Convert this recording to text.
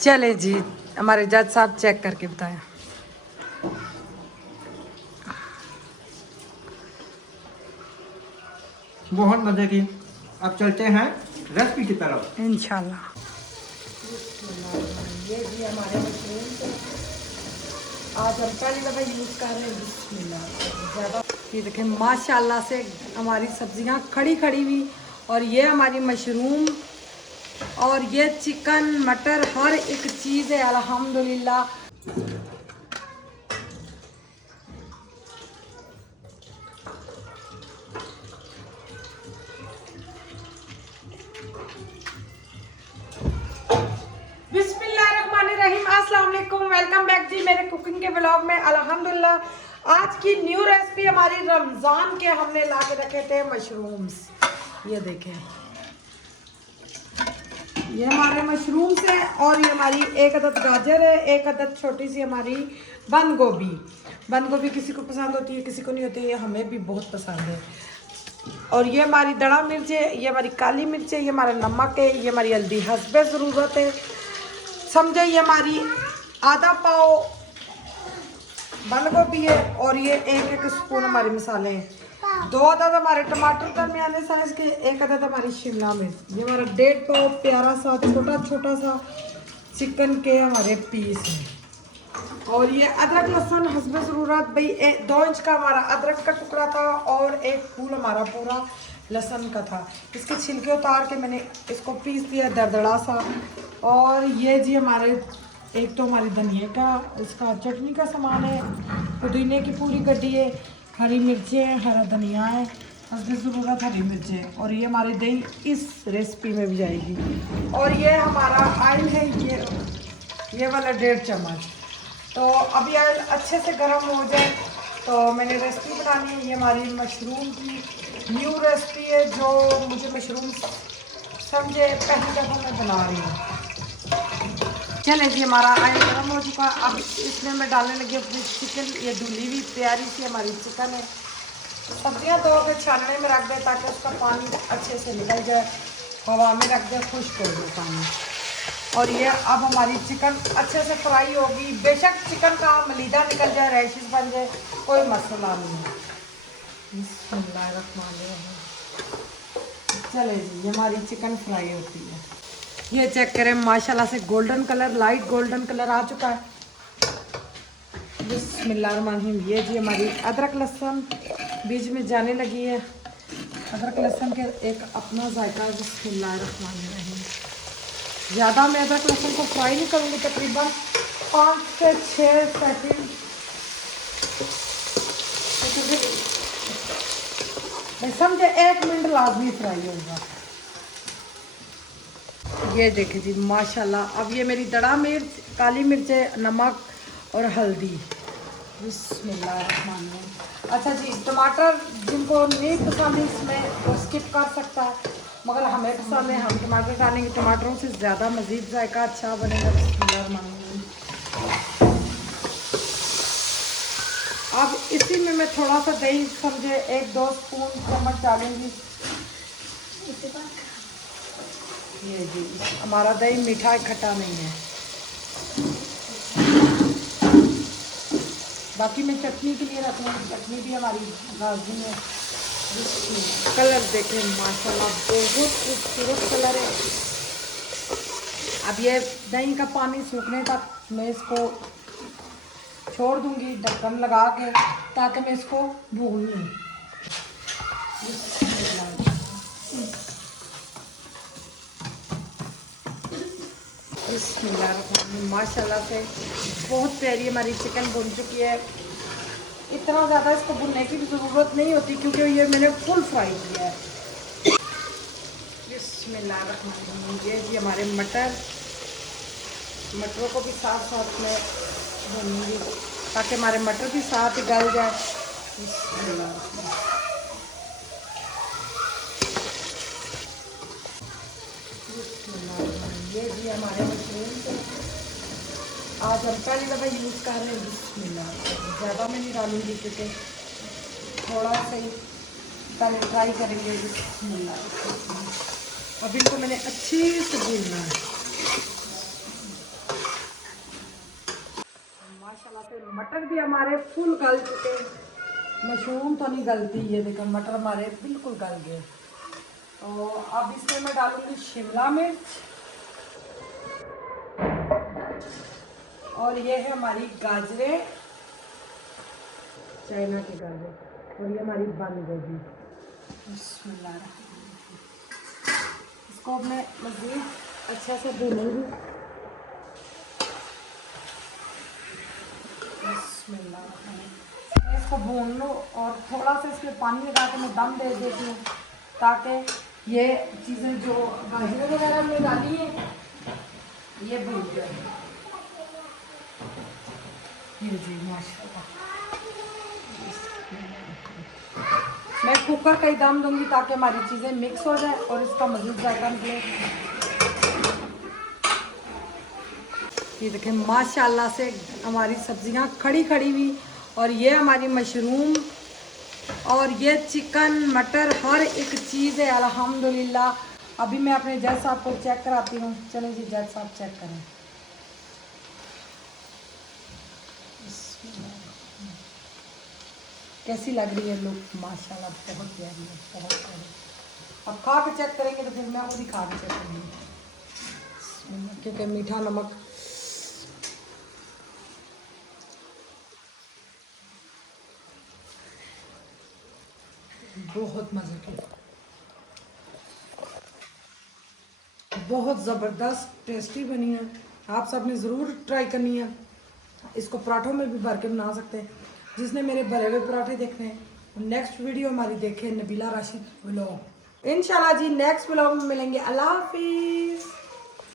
चले जी, हमारे जज साहब चेक करके बताएं। बहुत मजे की। अब चलते हैं रेसिपी की तरफ इंशाल्लाह। ये जी हमारे मशरूम से आज हम पहली दफ़ा यूज़ कर रहे हैं। बिस्मिल्लाह। ज़्यादा ये देखें माशाल्लाह से हमारी सब्जियां खड़ी खड़ी हुई, और ये हमारी मशरूम और ये चिकन मटर हर एक चीज़ है अल्हम्दुलिल्लाह। बिस्मिल्लाहिर्रहमानिर्रहीम, अस्सलाम वालेकुम, वेलकम बैक जी मेरे कुकिंग के व्लॉग में। अल्हम्दुलिल्लाह आज की न्यू रेसिपी हमारी रमज़ान के हमने ला के रखे थे मशरूम्स। ये देखें, ये हमारे मशरूम्स है, और ये हमारी एक अदद गाजर है, एक अदद छोटी सी हमारी बंद गोभी। बंद गोभी किसी को पसंद होती है, किसी को नहीं होती है, हमें भी बहुत पसंद है। और ये हमारी दड़ा मिर्च है, ये हमारी काली मिर्च है, ये हमारा नमक है, ये हमारी हल्दी हस्बे ज़रूरत है। समझे, ये हमारी आधा पाव बंद गोभी है, और ये एक एक स्पून हमारे मसाले हैं। 2 अदद हमारे टमाटर दरमियाने साइज के, 1 अदद हमारी शिमला मिर्च। ये हमारा 1.5 पाव प्यारा सा छोटा छोटा सा चिकन के हमारे पीस हैं। और ये अदरक लहसुन हस्बे ज़रूरत। भाई 2 इंच का हमारा अदरक का टुकड़ा था, और एक फूल हमारा पूरा लहसुन का था। इसके छिलके उतार के मैंने इसको पीस दिया दरदड़ा सा। और ये जी हमारे एक तो हमारी धनिया का इसका चटनी का सामान है, पुदीने की पूरी गड्डी है, हरी मिर्चें हैं, हरा धनिया है, हस्बे ज़रूरत हरी मिर्चें। और ये हमारी दही इस रेसिपी में भी जाएगी। और ये हमारा ऑयल है, ये वाला 1.5 चम्मच। तो अभी ऑयल अच्छे से गर्म हो जाए तो मैंने रेसिपी बनानी है। ये हमारी मशरूम की न्यू रेसिपी है, जो मुझे मशरूम समझे पहली दफ़ा मैं बना रही हूँ। चले जी, हमारा ऑयल गर्म हो चुका। अब इसमें मैं डालने लगी अपनी चिकन। ये धुली हुई प्यारी सी हमारी चिकन है। सब्जियां धो के छानने में रख दें ताकि उसका पानी अच्छे से निकल जाए, हवा में रख दें, खुश्क हो जाए पानी। और ये अब हमारी चिकन अच्छे से फ्राई होगी। बेशक चिकन का मलीदा निकल जाए, रैशेस बन जाए, कोई मसला नहीं है। बिस्मिल्लाहिर्रहमानिर्रहीम। चले जी, ये हमारी चिकन फ्राई होती है। ये चेक करें माशाल्लाह से golden colour, light golden colour आ चुका है। बिस्मिल्लाहिर्रहमानिर्रहीम। ये जी हमारी अदरक लहसुन बीच में जाने लगी है। अदरक लहसुन के एक अपना जायका है। बिस्मिल्लाहिर्रहमानिर्रहीम। ज़्यादा मैं अदरक लहसुन को फ्राई नहीं करूँगी, तकरीबन 5 से 6 सेकंड। समझे 1 मिनट लाजमी फ्राई होगा। ये देखें जी माशाल्लाह। अब ये मेरी दड़ा मिर्च, काली मिर्च, नमक और हल्दी। बिस्मिल्लाहिर्रहमानिर्रहीम। अच्छा जी, टमाटर जिनको नहीं पसंद इसमें वो स्किप कर सकता है, मगर हमें पसंद है, हम टमाटर डालेंगे। टमाटरों से ज़्यादा मज़ीद जायका अच्छा बनेगा। बिस्मिल्लाहिर्रहमानिर्रहीम। अब इसी में मैं थोड़ा सा दही समझे 1-2 स्पून चम्मच डालूंगी। ये जी हमारा दही मीठा खट्टा नहीं है। बाकी मैं चटनी के लिए रख लूँगी, चटनी भी हमारी गाजी है। कलर देखें माशाल्लाह, बहुत खूबसूरत कलर है। अब ये दही का पानी सूखने तक मैं इसको छोड़ दूँगी ढक्कन लगा के, ताकि मैं इसको भून लूँ। माशाल्लाह से बहुत प्यारी हमारी चिकन भुन चुकी है। इतना ज़्यादा इसको भुनने की भी ज़रूरत नहीं होती, क्योंकि ये मैंने फुल फ्राई किया है। बिस्मिल्लाहिर्रहमानिर्रहीम। ये जी हमारे मटरों को भी साथ साथ में भूनूंगी ताकि हमारे मटर भी साथ ही गल जाए। ये जी हमारे मशरूम से आज हम पहली दफ़ा यूज़ कर रहे हैं। बिस्मिल्लाह। ज़्यादा मैं नहीं डालूंगी क्योंकि थोड़ा सा ही पहले ट्राई करेंगे। बिस्मिल्लाह। अब इनको मैंने अच्छी से भूनना है। माशाल्लाह से मटर भी हमारे फुल गल चुके। मशरूम तो नहीं गलती, ये देखो मटर हमारे बिल्कुल गल गए। तो अब इसमें मैं डालूंगी शिमला मिर्च, और ये है हमारी गाजरें, चाइना की गाजर, और ये हमारी बंद गोभी। इसको मैं मज़ीद अच्छे से भूनूंगी। मैं इसको भून लूँ और थोड़ा सा इसमें पानी लगा के मैं दम दे देती हूँ, ताकि ये चीज़ें जो गाजरें वगैरह में डाली हैं ये भून जाए। ये जी माशाल्लाह, मैं कुकर का ही दम दूंगी ताकि हमारी चीज़ें मिक्स हो जाए और इसका मज़ीद जायका निकले। ये देखें माशाल्लाह से हमारी सब्जियां खड़ी खड़ी हुई, और ये हमारी मशरूम और ये चिकन मटर हर एक चीज़ है अल्हम्दुलिल्लाह। अभी मैं अपने जज साहब को चेक कराती हूँ। चलें जी जज साहब चेक करें। कैसी लग रही है लुक? माशाल्लाह बहुत प्यारी है, बहुत प्यारी। अब खा के चेक करेंगे तो फिर मैं खुद ही खा के चेक करूँगी, क्योंकि मीठा नमक बहुत मज़े की, बहुत ज़बरदस्त टेस्टी बनी है। आप सब ने ज़रूर ट्राई करनी है। इसको पराठों में भी भर के बना सकते हैं। जिसने मेरे भरे हुए पराठे देखने हैं नेक्स्ट वीडियो हमारी देखें, नबीला राशिद व्लॉग। इंशाल्लाह जी नेक्स्ट व्लॉग में मिलेंगे। अल्लाह हाफिज़।